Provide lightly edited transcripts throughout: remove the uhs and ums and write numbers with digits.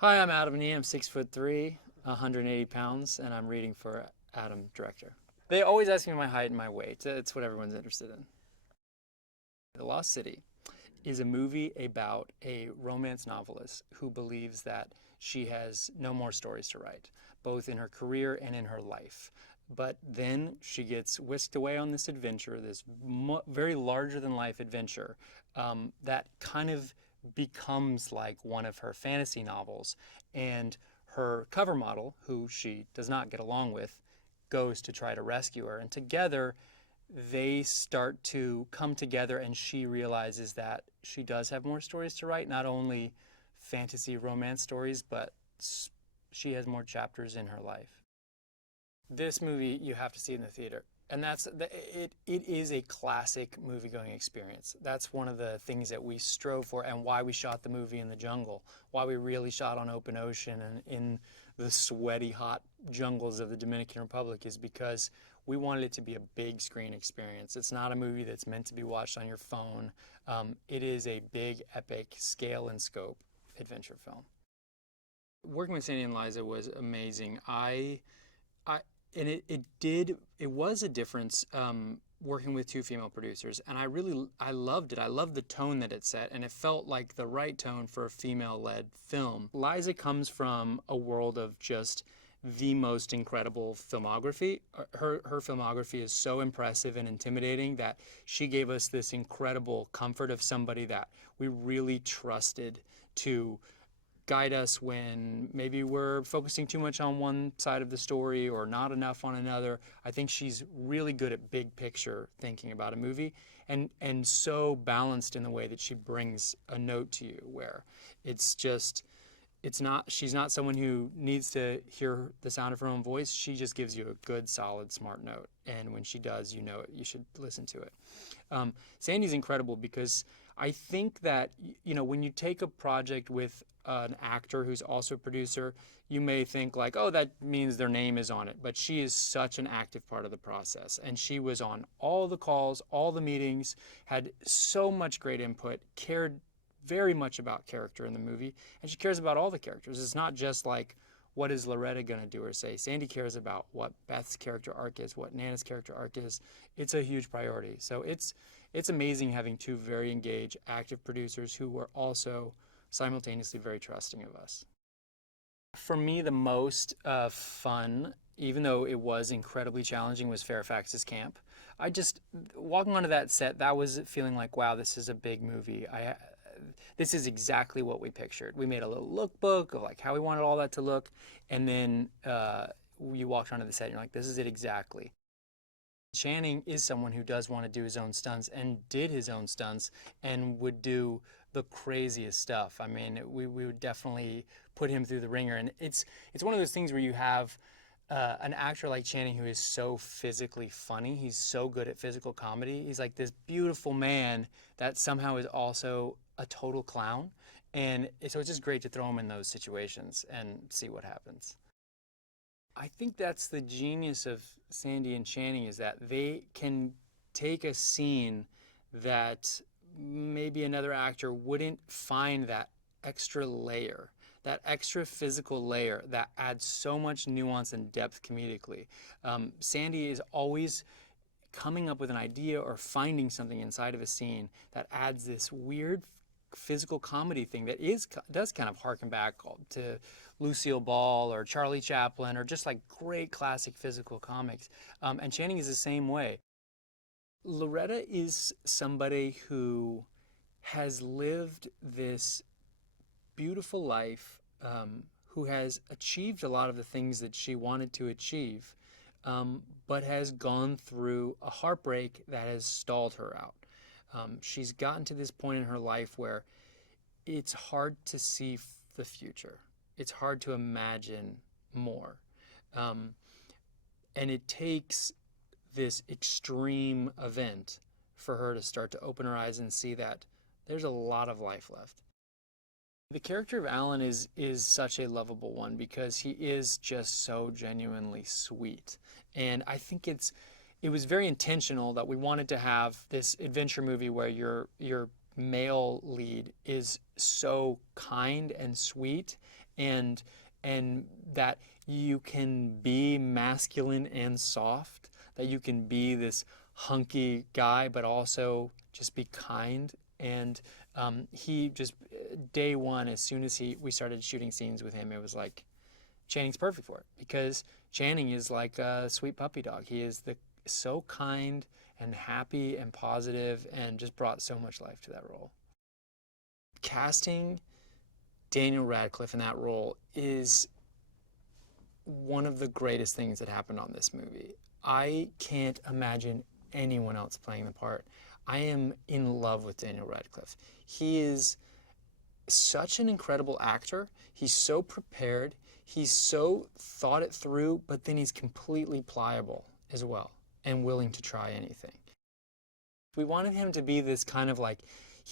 Hi, I'm Adam Nee. I'm 6'3", 180 pounds, and I'm reading for Adam, director. They always ask me my height and my weight. It's what everyone's interested in. The Lost City is a movie about a romance novelist who believes that she has no more stories to write, both in her career and in her life. But then she gets whisked away on this adventure, this very larger than life adventure that kind of becomes like one of her fantasy novels. And her cover model, who she does not get along with, goes to try to rescue her. And together, they start to come together, and she realizes that she does have more stories to write, not only fantasy romance stories, but she has more chapters in her life. This movie you have to see in the theater. And it is a classic movie going experience. That's one of the things that we strove for, and why we shot the movie in the jungle, why we really shot on open ocean and in the sweaty, hot jungles of the Dominican Republic, is because we wanted it to be a big screen experience. It's not a movie that's meant to be watched on your phone. It is a big, epic scale and scope adventure film. Working with Sandy and Liza was amazing. I and it was a difference, working with two female producers, and I loved it. I loved the tone that it set, and it felt like the right tone for a female-led film. Liza comes from a world of just the most incredible filmography. Her filmography is so impressive and intimidating that she gave us this incredible comfort of somebody that we really trusted to guide us when maybe we're focusing too much on one side of the story or not enough on another. I think she's really good at big picture thinking about a movie, and so balanced in the way that she brings a note to you, where it's just she's not someone who needs to hear the sound of her own voice. She just gives you a good, solid, smart note, and when she does, you know it. You should listen to it. Sandy's incredible because I think that, when you take a project with an actor who's also a producer, you may think like, oh, that means their name is on it. But she is such an active part of the process. And she was on all the calls, all the meetings, had so much great input, cared very much about character in the movie. And she cares about all the characters. It's not just like, what is Loretta going to do or say? Sandy cares about what Beth's character arc is, what Nana's character arc is. It's a huge priority. So it's amazing having two very engaged, active producers who were also simultaneously very trusting of us. For me, the most fun, even though it was incredibly challenging, was Fairfax's camp. I just, walking onto that set, that was feeling like, wow, this is a big movie. This is exactly what we pictured. We made a little lookbook of like how we wanted all that to look, and then you walked onto the set and you're like, this is it exactly. Channing is someone who does want to do his own stunts and did his own stunts and would do the craziest stuff. I mean, we would definitely put him through the ringer. And it's one of those things where you have an actor like Channing who is so physically funny. He's so good at physical comedy. He's like this beautiful man that somehow is also a total clown. And so it's just great to throw him in those situations and see what happens. I think that's the genius of Sandy and Channing, is that they can take a scene that maybe another actor wouldn't find that extra layer, that extra physical layer that adds so much nuance and depth comedically. Sandy is always coming up with an idea or finding something inside of a scene that adds this weird physical comedy thing that does kind of harken back to Lucille Ball or Charlie Chaplin, or just like great classic physical comics. And Channing is the same way. Loretta is somebody who has lived this beautiful life, who has achieved a lot of the things that she wanted to achieve, but has gone through a heartbreak that has stalled her out. She's gotten to this point in her life where it's hard to see the future. It's hard to imagine more. And it takes this extreme event for her to start to open her eyes and see that there's a lot of life left. The character of Alan is such a lovable one because he is just so genuinely sweet. And I think it was very intentional that we wanted to have this adventure movie where your male lead is so kind and sweet and that you can be masculine and soft, that you can be this hunky guy, but also just be kind. And he just, day one, as soon as we started shooting scenes with him, it was like, Channing's perfect for it, because Channing is like a sweet puppy dog. He is so kind and happy and positive, and just brought so much life to that role. Casting Daniel Radcliffe in that role is one of the greatest things that happened on this movie. I can't imagine anyone else playing the part. I am in love with Daniel Radcliffe. He is such an incredible actor. He's so prepared. He's so thought it through, but then he's completely pliable as well and willing to try anything. We wanted him to be this kind of like,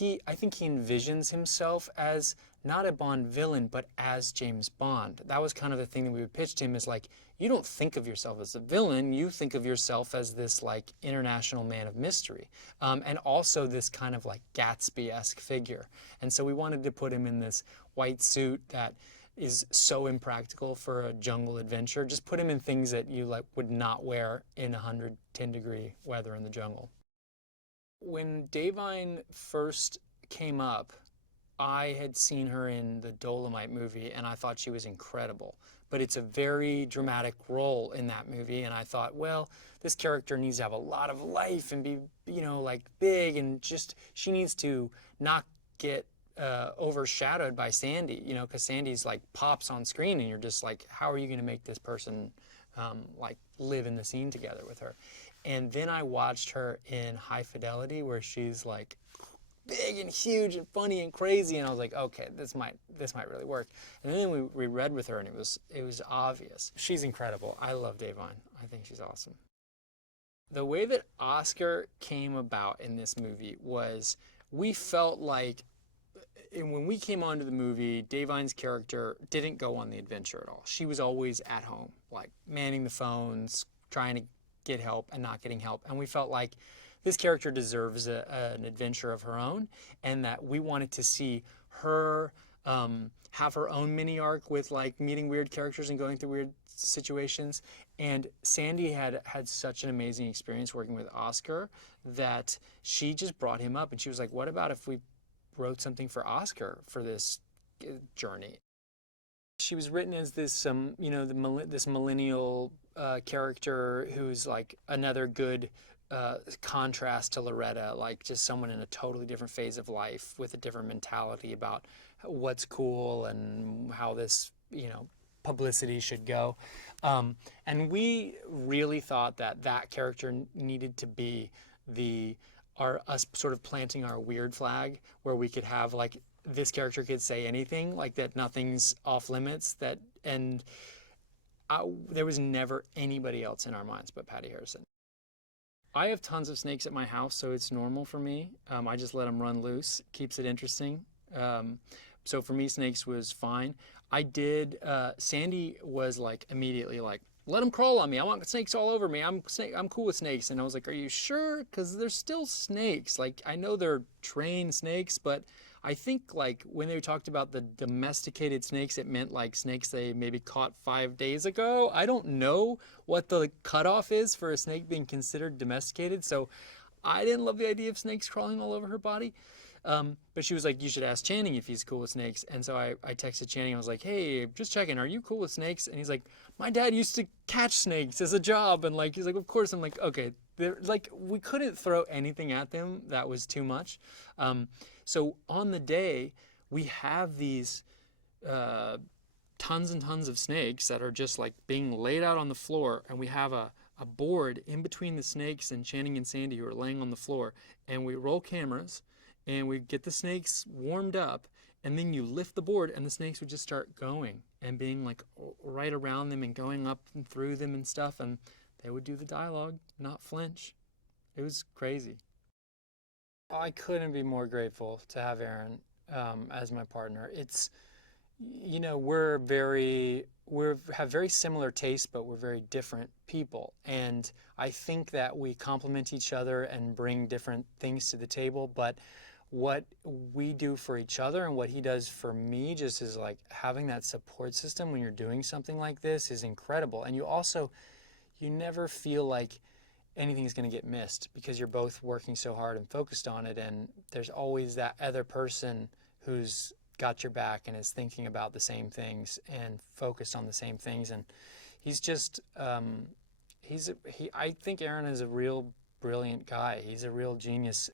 I think he envisions himself as not a Bond villain, but as James Bond. That was kind of the thing that we would pitch to him, is like, you don't think of yourself as a villain, you think of yourself as this like international man of mystery. And also this kind of like Gatsby-esque figure. And so we wanted to put him in this white suit that is so impractical for a jungle adventure. Just put him in things that you like would not wear in 110-degree weather in the jungle. When Davine first came up, I had seen her in the Dolomite movie, and I thought she was incredible. But it's a very dramatic role in that movie, and I thought, well, this character needs to have a lot of life and be, like big, and just, she needs to not get overshadowed by Sandy, because Sandy's like pops on screen, and you're just like, how are you going to make this person like live in the scene together with her? And then I watched her in High Fidelity, where she's like big and huge and funny and crazy, and I was like, okay, this might really work. And then we read with her, and it was obvious. She's incredible. I love Davine. I think she's awesome. The way that Oscar came about in this movie was, we felt like, and when we came onto the movie, Davine's character didn't go on the adventure at all. She was always at home, like manning the phones, trying to get help and not getting help. And we felt like this character deserves an adventure of her own, and that we wanted to see her have her own mini arc with like meeting weird characters and going through weird situations. And Sandy had such an amazing experience working with Oscar that she just brought him up, and she was like, what about if we wrote something for Oscar for this journey? She was written as this this millennial character who's like another good contrast to Loretta, like just someone in a totally different phase of life with a different mentality about what's cool and how this publicity should go. And we really thought that character needed to be us sort of planting our weird flag, where we could have like, this character could say anything, like that nothing's off limits, and there was never anybody else in our minds but Patty Harrison. I have tons of snakes at my house, so it's normal for me. I just let them run loose. Keeps it interesting. So for me, snakes was fine. Sandy was like immediately like, let them crawl on me. I want snakes all over me. I'm cool with snakes. And I was like, are you sure? Because they're still snakes. Like, I know they're trained snakes, but I think like when they talked about the domesticated snakes, it meant like snakes they maybe caught 5 days ago. I don't know what the cutoff is for a snake being considered domesticated. So I didn't love the idea of snakes crawling all over her body. But she was like, you should ask Channing if he's cool with snakes. And so I texted Channing. I was like, hey, just checking, are you cool with snakes? And he's like, my dad used to catch snakes as a job. And like, he's like, of course. I'm like, okay. Like, we couldn't throw anything at them that was too much. So on the day, we have these tons and tons of snakes that are just like being laid out on the floor. And we have a board in between the snakes and Channing and Sandy, who are laying on the floor. And we roll cameras, and we get the snakes warmed up, and then you lift the board, and the snakes would just start going and being like right around them and going up and through them and stuff, and they would do the dialogue, not flinch. It was crazy. I couldn't be more grateful to have Aaron as my partner. It's, we have very similar tastes, but we're very different people. And I think that we complement each other and bring different things to the table, but what we do for each other and what he does for me, just is like having that support system when you're doing something like this is incredible. And you never feel like anything's going to get missed because you're both working so hard and focused on it, and there's always that other person who's got your back and is thinking about the same things and focused on the same things. And he's just I think Aaron is a real brilliant guy. He's a real genius.